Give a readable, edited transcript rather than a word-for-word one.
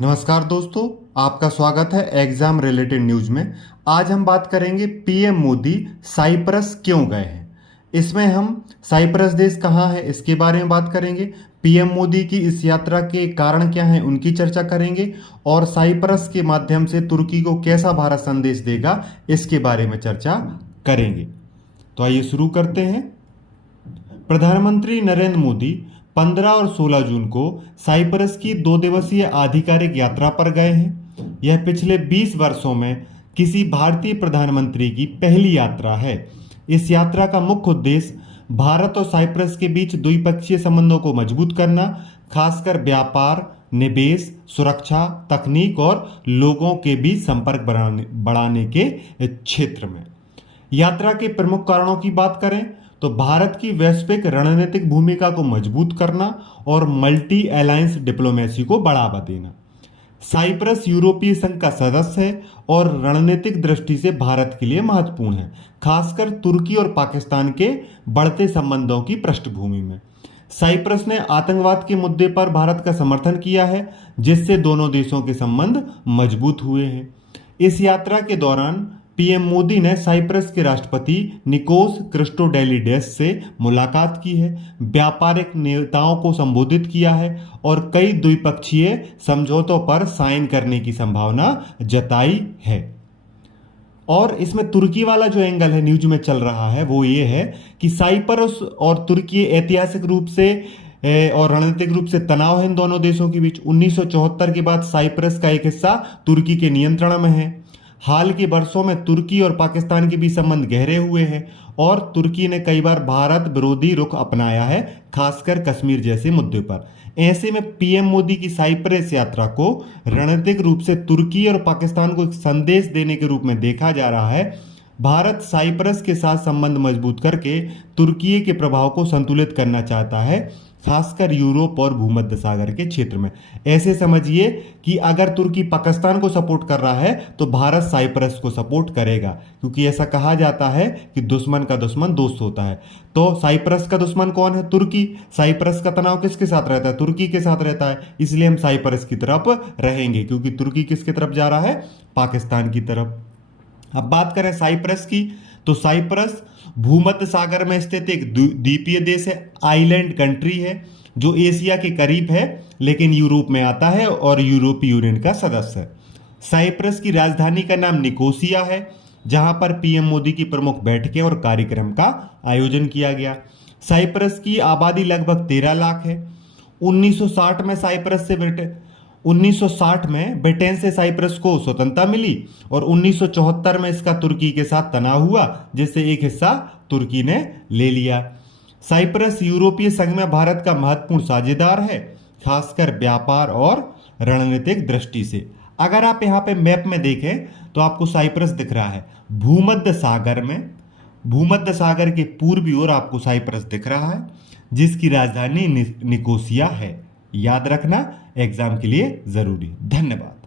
नमस्कार दोस्तों, आपका स्वागत है एग्जाम रिलेटेड न्यूज में। आज हम बात करेंगे पीएम मोदी साइप्रस क्यों गए हैं। इसमें हम साइप्रस देश कहाँ है इसके बारे में बात करेंगे। पीएम मोदी की इस यात्रा के कारण क्या हैं उनकी चर्चा करेंगे और साइप्रस के माध्यम से तुर्की को कैसा भारत संदेश देगा इसके बारे में चर्चा करेंगे। तो आइए शुरू करते हैं। प्रधानमंत्री नरेंद्र मोदी 15 और 16 जून को साइप्रस की 2 दिवसीय आधिकारिक यात्रा पर गए हैं। यह पिछले 20 वर्षों में किसी भारतीय प्रधानमंत्री की पहली यात्रा है। इस यात्रा का मुख्य उद्देश्य भारत और साइप्रस के बीच द्विपक्षीय संबंधों को मजबूत करना, खासकर व्यापार, निवेश, सुरक्षा, तकनीक और लोगों के बीच संपर्क बढ़ाने के क्षेत्र में। यात्रा के प्रमुख कारणों की बात करें तो भारत की वैश्विक रणनीतिक भूमिका को मजबूत करना और मल्टी अलायंस डिप्लोमेसी को बढ़ावा देना। साइप्रस यूरोपीय संघ का सदस्य है और रणनीतिक दृष्टि से भारत के लिए महत्वपूर्ण है, खासकर तुर्की और पाकिस्तान के बढ़ते संबंधों की पृष्ठभूमि में। साइप्रस ने आतंकवाद के मुद्दे पर भारत का समर्थन किया है, जिससे दोनों देशों के संबंध मजबूत हुए हैं। इस यात्रा के दौरान पीएम मोदी ने साइप्रस के राष्ट्रपति निकोस क्रिस्टोडेलिडेस से मुलाकात की है, व्यापारिक नेताओं को संबोधित किया है और कई द्विपक्षीय समझौतों पर साइन करने की संभावना जताई है। और इसमें तुर्की वाला जो एंगल है न्यूज में चल रहा है वो ये है कि साइप्रस और तुर्की ऐतिहासिक रूप से और रणनीतिक रूप से तनाव है इन दोनों देशों के बीच। 1974 के बाद साइप्रस का एक हिस्सा तुर्की के नियंत्रण में है। हाल के वर्षों में तुर्की और पाकिस्तान के बीच संबंध गहरे हुए हैं और तुर्की ने कई बार भारत विरोधी रुख अपनाया है, खासकर कश्मीर जैसे मुद्दे पर। ऐसे में पीएम मोदी की साइप्रस यात्रा को रणनीतिक रूप से तुर्की और पाकिस्तान को एक संदेश देने के रूप में देखा जा रहा है। भारत साइप्रस के साथ संबंध मजबूत करके तुर्की के प्रभाव को संतुलित करना चाहता है, खासकर यूरोप और भूमध्य सागर के क्षेत्र में। ऐसे समझिए कि अगर तुर्की पाकिस्तान को सपोर्ट कर रहा है तो भारत साइप्रस को सपोर्ट करेगा, क्योंकि ऐसा कहा जाता है कि दुश्मन का दुश्मन दोस्त होता है। तो साइप्रस का दुश्मन कौन है? तुर्की। साइप्रस का तनाव किसके साथ रहता है? तुर्की के साथ रहता है। इसलिए हम साइप्रस की तरफ रहेंगे, क्योंकि तुर्की किसकी तरफ जा रहा है? पाकिस्तान की तरफ। अब बात करें साइप्रस की, तो साइप्रस भूमध्य सागर में स्थित एक द्वीपीय देश है, आइलैंड कंट्री है जो एशिया के करीब है लेकिन यूरोप में आता है और यूरोपीय यूनियन का सदस्य है। साइप्रस की राजधानी का नाम निकोसिया है, जहां पर पीएम मोदी की प्रमुख बैठकें और कार्यक्रम का आयोजन किया गया। साइप्रस की आबादी लगभग 13 लाख है। 1960 में ब्रिटेन से साइप्रस को स्वतंत्रता मिली और 1974 में इसका तुर्की के साथ तनाव हुआ, जिससे एक हिस्सा तुर्की ने ले लिया। साइप्रस यूरोपीय संघ में भारत का महत्वपूर्ण साझेदार है, खासकर व्यापार और रणनीतिक दृष्टि से। अगर आप यहाँ पे मैप में देखें तो आपको साइप्रस दिख रहा है भूमध्य सागर में। भूमध्य सागर के पूर्वी ओर आपको साइप्रस दिख रहा है, जिसकी राजधानी निकोसिया है। याद रखना, एग्जाम के लिए जरूरी। धन्यवाद।